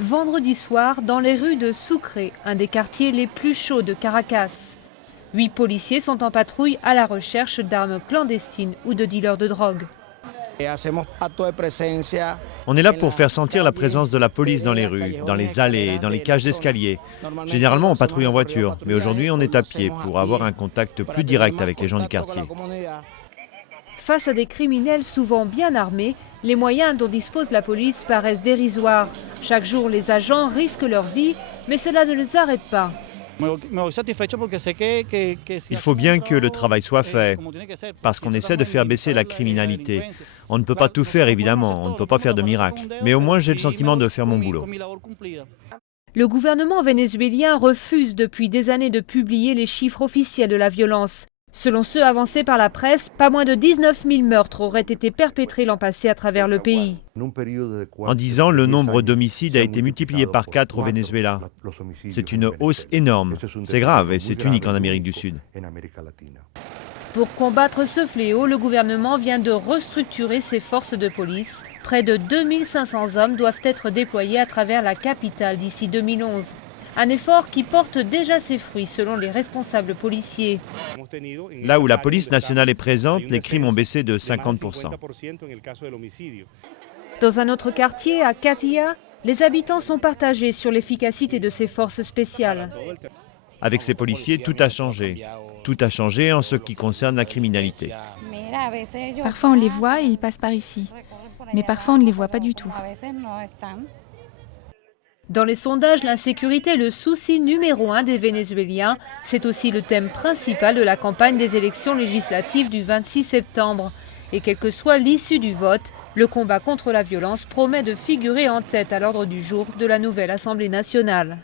Vendredi soir, dans les rues de Sucre, un des quartiers les plus chauds de Caracas. 8 policiers sont en patrouille à la recherche d'armes clandestines ou de dealers de drogue. On est là pour faire sentir la présence de la police dans les rues, dans les allées, dans les cages d'escalier. Généralement, on patrouille en voiture, mais aujourd'hui, on est à pied pour avoir un contact plus direct avec les gens du quartier. Face à des criminels souvent bien armés, les moyens dont dispose la police paraissent dérisoires. Chaque jour, les agents risquent leur vie, mais cela ne les arrête pas. Il faut bien que le travail soit fait, parce qu'on essaie de faire baisser la criminalité. On ne peut pas tout faire, évidemment, on ne peut pas faire de miracle. Mais au moins, j'ai le sentiment de faire mon boulot. Le gouvernement vénézuélien refuse depuis des années de publier les chiffres officiels de la violence. Selon ceux avancés par la presse, pas moins de 19 000 meurtres auraient été perpétrés l'an passé à travers le pays. En 10 ans, le nombre d'homicides a été multiplié par 4 au Venezuela. C'est une hausse énorme. C'est grave et c'est unique en Amérique du Sud. Pour combattre ce fléau, le gouvernement vient de restructurer ses forces de police. Près de 2500 hommes doivent être déployés à travers la capitale d'ici 2011. Un effort qui porte déjà ses fruits selon les responsables policiers. Là où la police nationale est présente, les crimes ont baissé de 50%. Dans un autre quartier, à Catia, les habitants sont partagés sur l'efficacité de ces forces spéciales. Avec ces policiers, tout a changé. Tout a changé en ce qui concerne la criminalité. Parfois on les voit et ils passent par ici. Mais parfois on ne les voit pas du tout. Dans les sondages, l'insécurité est le souci numéro 1 des Vénézuéliens. C'est aussi le thème principal de la campagne des élections législatives du 26 septembre. Et quelle que soit l'issue du vote, le combat contre la violence promet de figurer en tête à l'ordre du jour de la nouvelle Assemblée nationale.